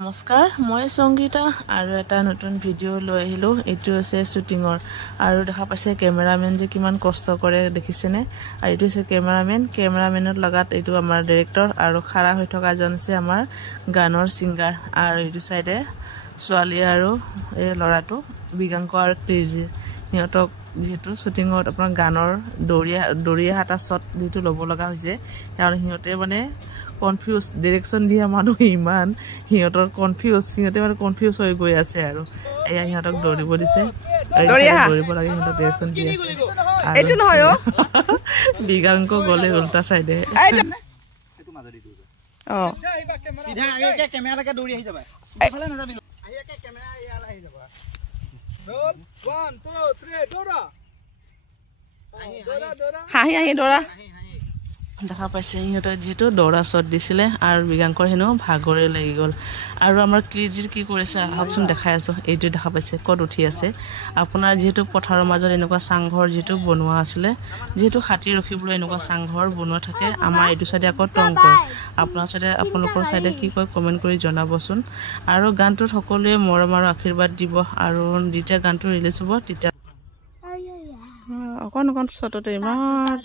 নমস্কাৰ মই সংগীতা আৰু এটা নতুন ভিডিও লৈ আহিলো এটো আছে শুটিংৰ আৰু দেখা পাইছে ক্যামেৰাম্যান যে কিমান কষ্ট কৰে দেখিছেনে আৰু এটো আছে ক্যামেৰাম্যানৰ লগত এটো আমাৰ ডাইৰেক্টৰ আৰু খাৰা হৈ থকা জন আছে আমাৰ গানৰ সিঙ্গাৰ আৰু এটো সাইডে ছোৱালী আৰু এই লৰাটো বিগাংক আৰু ক্ৰেজি হিয়তক যেটো শুটিংত আপোনাৰ গানৰ দৰিয়া হাতা শট যেটো লব লগা হৈছে আৰু হিয়তে মানে কনফিউজ ডাইৰেকশন দিয়া মানুহ ইমান হিয়তৰ কনফিউজ হৈ গৈ আছে আৰু এয়া হিয়তক দৌৰিব দিছে দৌৰিব লাগে হিয়তক ডাইৰেকশন দি আছে এটো নহয় বিগাংক গলে উল্টা সাইডে এটো মাঝাৰি দিও সিধা আগেকে ক্যামেৰালৈকে দৌৰি আহি যাবা ইফালে নাযাবি আগেকে ক্যামেৰা ইয়ালে আহি যাবা ৰোল 1 2 3 দৌৰা হাঁহি দৌৰা দেখা পাইছে হিয়তে যেটো দৌৰা শট দিছিলে আৰু বিগাংকৰ হেনো ভাগৰে লাগি গল আৰু আমাৰ ক্লিজিৰ কি কৰিছে হাবচোন দেখাই আছো এইটো দেখা পাইছে কত উঠি আছে আপোনাৰ যেটো পথাৰৰ মাজত এনেকুৱা চাংঘৰ যেটো বনোৱা আছিল যেটো হাতী ৰখিবলৈ এনেকুৱা চাংঘৰ বনোৱা থাকে আমাৰ এইটো সাইডে আকৌ টং কয় আপোনাৰ সাইডে আপোনালোকৰ সাইডে কি কয় কমেন্ট কৰি জনাবচোন আৰু গানটোত সকলোৱে মৰম আৰু আশীৰ্বাদ দিব আৰু যেতিয়া গানটো ৰিলিজ হ'ব তেতিয়া অকন শটতে ইমান